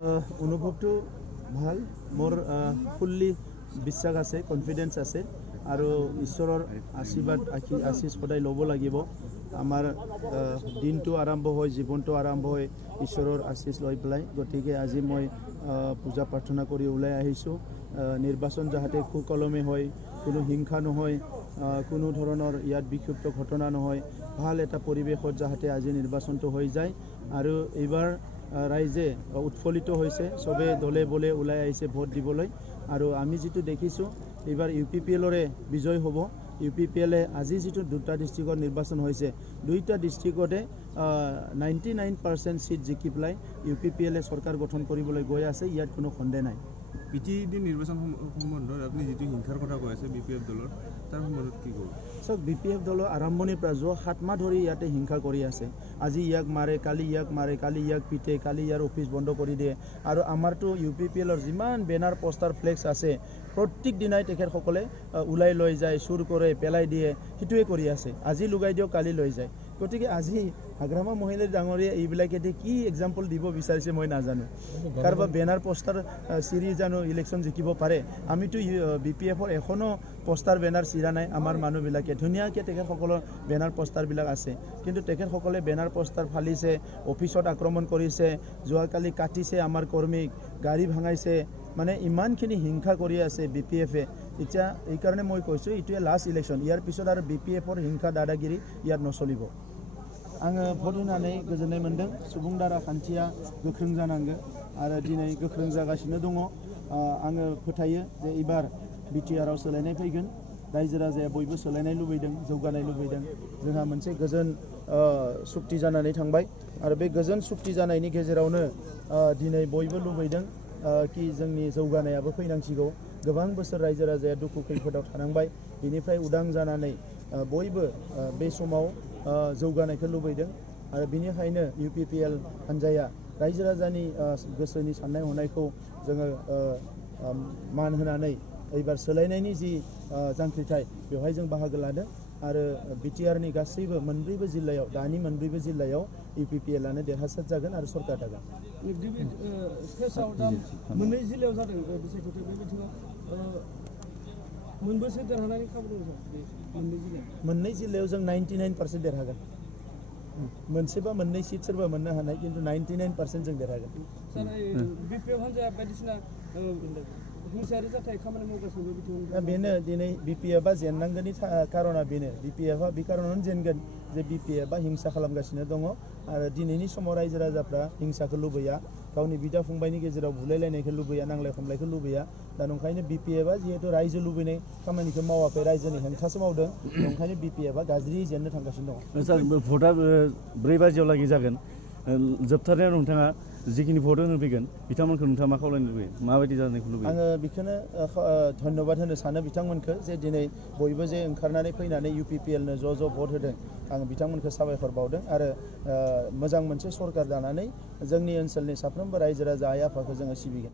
অনুভৱটো ভাল মোৰ ফুল্লি বিশ্বাস আছে কনফিডেন্স আছে আৰু ঈশ্বৰৰ আশীষ সদায় ল'ব লাগিব আমাৰ দিনটো আৰম্ভ হয় জীৱনটো আৰম্ভ হয় ঈশ্বৰৰ আশীষ লৈ পেলাই গতিকে আজি মই পূজা প্ৰাৰ্থনা কৰি ওলাই আহিছোঁ নিৰ্বাচন যাতে সুকলমে হয় কোনো হিংসা নহয় কোনো ধৰণৰ ইয়াত বিক্ষিপ্ত ঘটনা নহয় ভাল এটা পৰিৱেশত যাতে আজি নিৰ্বাচনটো হৈ যায় আৰু এইবাৰ ৰাইজে উৎফুল্লিত হৈছে সবে দলে বলে ওলাই আহিছে ভোট দিবলৈ আৰু আমি যেটো দেখিছো এইবাৰ ইউপিপিএলৰে বিজয় হ'ব ইউপিপিএলে আজি যেটো দুটা ডিস্ট্ৰিক্টৰ নিৰ্বাচন হৈছে দুইটা ডিস্ট্ৰিক্টতে 99% সিট জিকি পেলাই ইউপিপিএলে চৰকাৰ গঠন কৰিবলৈ গৈ আছে ইয়াত কোনো সন্দেহ নাই পিটিডি নিৰ্বাচন সম্বন্ধত আপুনি যেটো হিংসাৰ কথা কৈ আছে বিপিএফ দলৰ তাৰ সম্বন্ধত কি ক'ব সব বিপিএফ দলৰ আৰম্ভণিৰ পৰা যোৱা 7 মাহ ধৰি ইয়াতে হিংসা কৰি আছে আজি ইয়াক মাৰে কালি ইয়াক পিটে কালি ইয়াৰ অফিস বন্ধ কৰি দিয়ে আৰু আমাৰটো ইউপিপিএলৰ যিমান বেনাৰ পোষ্টাৰ ফ্লেক্স আছে প্ৰত্যেক দিনাই তেখেতসকলে উলাই লৈ যায় চুৰ কৰে পেলাই দিয়ে হিটুৱে কৰি আছে আজি লুগাই দিও কালি লৈ যায় গতিকে আজি হাগ্ৰামা মহিলাৰ ডাঙৰীয়া এইবিলাকেদি কি এক্সাম্পল দিব বিচাৰিছে মই নাজানো কাৰবা বেনাৰ পোষ্টাৰ সিৰি জানো ইলেকশন জিকিব পাৰে আমিতো বিপিএফৰ এখনো পোষ্টাৰ বেনাৰ সিৰা নাই আমাৰ মানুহবিলাকে ধুনীয়াকৈ তেখেতসকলৰ বেনাৰ পোষ্টাৰবিলাক আছে কিন্তু তেখেতসকলে বেনাৰ পোষ্টাৰ ফালিছে অফিসত আক্ৰমণ কৰিছে যোৱাকালি কাটিছে আমাৰ কৰ্মীক গাড়ী ভাঙাইছে মানে ইমানখিনি হিংসা কৰি আছে বিপিএফে এতিয়া এই কাৰণে মই কৈছো ইটোৱে লাষ্ট ইলেকশন ইয়াৰ পিছত আৰু বিপিএফৰ হিংসা দাদাগিৰি ইয়াত নচলিব आङो भट होनानै गोजोननाय मोनदों सुबुं दारा खान्थिया गोख्रों जानांगौ आरो दिनै गोख्रों जागासिनो दङ आङो फोथायो जे एबार बिटिआरआव सोलायनाय फैगोन रायजो राजाया बयबो सोलायनाय लुबैदों जौगानाय लुबैदों जोंहा मोनसे गोजोन सुक्ति जानानै थांबाय आरो बे गोजोन सुक्ति जानायनि गेजेरावनो दिनै बयबो लुबैदों कि जोंनि जौगानायाबो फैनांसिगौ गोबां बोसोर रायजो राजाया दुखु खैफोदाव थानांबाय बेनिफ्राय उदां जानानै बयबो बे समाव जौगानायखौ लुबैदों आरो बेनिखायनो इउपिपिएल हान्जाया रायजो राजानि गोसोनि साननाय हनायखौ जोङो मान होनानै एबार सोलायनायनि जि जांख्रिथाय बेवहाय जों बाहागो लादों आरो बिटिआरनि गासैबो मोनब्रैबो जिल्लायाव दानि मोनब्रैबो जिल्लायाव इउपिपिएलआनो देरहासार जागोन आरो सरकार दागोन मोननै जिल्लायाव जादों बिसायख'थि बे बिथिङाव मोनबेसे देरहानायनि खाबु दं मोननै जिल्लायाव जों 99% देरहागोन मोनसेबा मोननै सीट सोरबा मोननो हानाय किन्तु 99% जों देरहागोन बिपिएफ हान्जाया बायदिसिना हिंसायारि जाथाय खामानि मावगासिनो बिथिङाव बेनो दिनै बिपिएफआ जेननांगौनि कारना बेनो बिपिएफआ बे कारनावनो जेनगोन जे बिपिएफआ हिंसा खालामगासिनो दङ आरो दिनैनि समाव रायजो राजाफ्रा हिंसाखौ लुबैया गावनि बिदा फंबायनि गेजेराव बुलायलायनायखौ लुबैया नांलाय खमलायखौ लुबैया दा नंखायनो बिपिएफआ जिहेतु रायजो लुबैनाय खामानिखौ मावाखै रायजोनि हेंथासो मावदों नंखायनो बिपिएफआ गाज्रि जेननो थांगासिनो दङ सार भटआ 4 बाजियाव लागि जागोन जोबथारनायाव नोंथाङा जिखिनि भट होनो फैगोन बिथांमोनखौ नोंथाङा मा खावलायनो लुबैयो माबायदि जानायखौ लुबैयो आङो बेखौनो धन्यबाद होनो सानो बिथांमोनखौ जे दिनै बयबो जे ओंखारनानै फैनानै इउपिपिएलनो ज' भट होदों आं बिथांमोनखौ साबायखर बावदों आरो मोजां मोनसे सरकार दानानै जोंनि ओनसोलनि साफ्रोमबो रायजो राजा आइ आफाखौ जोङो सिबिगोन